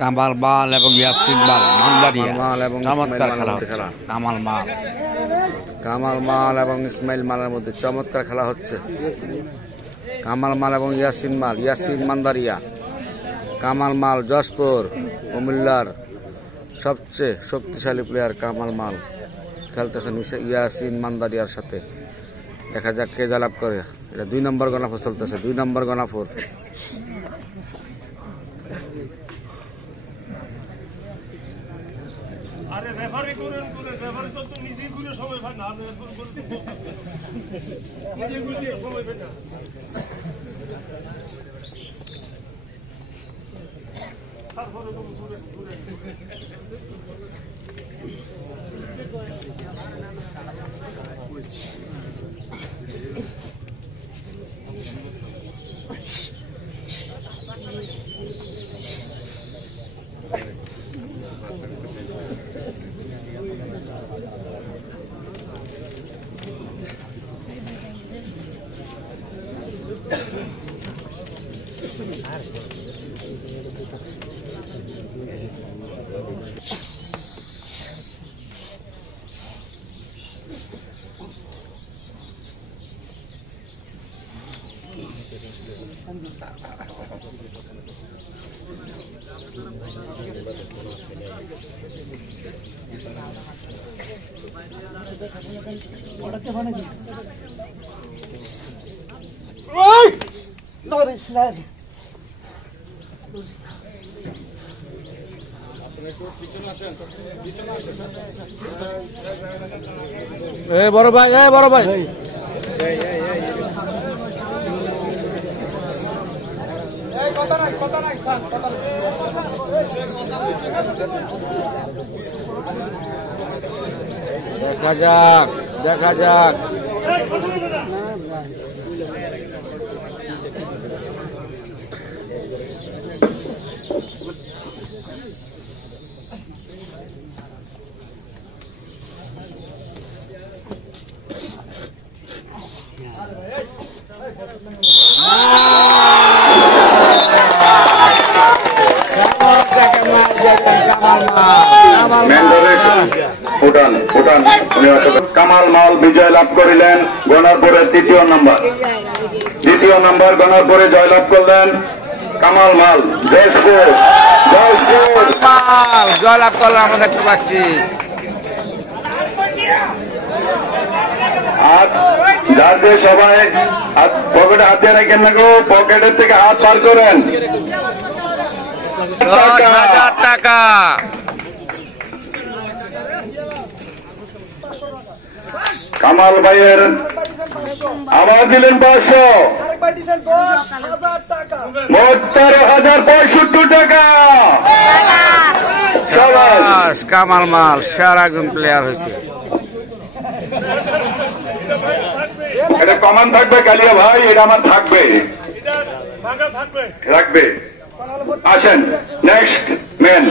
কামাল মাল এবং ইয়াসিন মাল মান্দারিয়া চমৎকার খেলা হচ্ছে। কামাল মাল এবং ইসমাইল মালের মধ্যে চমৎকার খেলা হচ্ছে। কামাল মাল এবং ইয়াসিন মান্দারিয়া। কামাল মাল যশপুর কুমিল্লার সবচেয়ে শক্তিশালী প্লেয়ার কামাল মাল খেলতেছেন ইয়াসিন মান্দারিয়ার সাথে। দেখা যাক কে জয়লাভ করে। এটা 2 নম্বর গণাফোর চলতেছে, 2 নম্বর গণাফোর। আরে রেফারি করেন রেফারি তো নিজেই ঘুরে সময় পায় না, নিজে ঘুরে সময় পায় না। তারপরে তো ঘুরে বড় ভাই দেখা যাক কামাল মাল বিজয় লাভ করিলেন গণরপুরের দ্বিতীয় নম্বর গণরপুরে জয়লাভ করলেন কামাল মাল। যশপুর জয়লাভ করলেন আমরা দেখতে পাচ্ছি। যার যে সবাই পকেটে হাত দিয়ে রাখেন না গো, পকেটের থেকে হাত বার করেন। 10,000 টাকা কামাল ভাইয়ের আবার দিলেন 500, মোট 13,065 টাকা। কামাল মাল সেরা একজন প্লেয়ার হয়েছে। এটা কমান থাকবে কালিয়া ভাই, এটা আমার থাকবে, রাখবে। আসেন নেক্সট ম্যান।